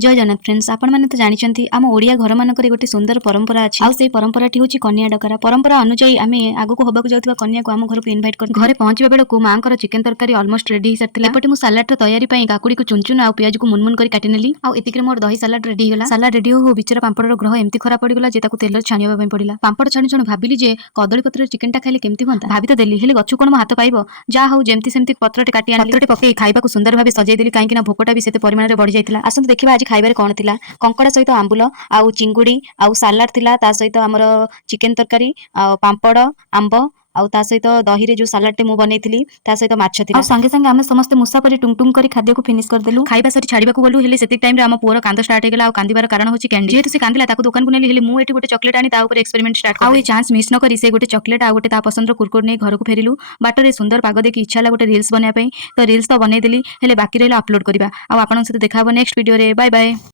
जय जगन्नाथ फ्रेंड्स आपण माने तो जानिचंती आम ओडिया घर मानक गोटे सुंदर परंपरा अछि आ से परंपराटी होची कन्या डकरा परंपरा अनुसार आमे आगु को होबाक जाउतबा कन्या को आम घर को इनवाइट कर घरे पहुंचबा बेल को मांकर चिकन तरकारी ऑलमोस्ट रेडी हिसारतिला एपटे मु सलाड र तयारी पई काकुडी को चुनचुन आ प्याज को मुनमुन करी काटी नेली आ एतिकरे मोर दही सलाड रेडी होला सलाड रेडी हो बिचरा पांपड़ रो ग्रह एमती खराब पड़ी गला जे ताको तेल छानिबा पई पड़िला पांपड़ छानी छानी भाबिली जे कदली पत्र चिकन टा खाइले केमती होंता भाबी तो देली हेले गछु कोन मो हाथ पाइबो जा हो जेमती सेमती पत्रटे काटी आनली पत्रटे पके खाइबा को सुंदर भाबे सजाई देली काहे कि ना भोकटा भी सेते परिमाण रे बढ़ी जाइतिला आसंत देखिबा आज खाइबारे कोन थिला कंकड़ा सहित आंबुल आउ चिंगुड़ी आउ सालाड थिला ता सहित हमर चिकन तरकारी आ पांपड़ आंब आउ ता सहित दही रे जो सालाड टे मु बनेइथिली ता सहित माछ थिला संगे संगे आमे समस्त मुसा परी टुंग टुंग करी खाद्य को फिनिश कर देलु खाइबा सरी छाड़ीबा को गलु हेले सेति टाइम रे हम पुअर कांद स्टार्ट हे गेला आ कांदीबार कारण होची कैंडी जेतु से कांदिला ताको दुकान को नेली हेले मु एठी गोटे चॉकलेट आनी ता ऊपर experiment start uh a chance miss न करी से गोटे चॉकलेट आ गोटे ता पसंद रो कुरकुर नै घर को फेरिलु बाटरे सुंदर पाग देखि इच्छा ला गोटे रील्स बनेया पई तो रील्स तो बनै देली हेले बाकी रहला अपलोड करबा आ आपन से देखा नेक्स्ट वीडियो रे बाय बाय।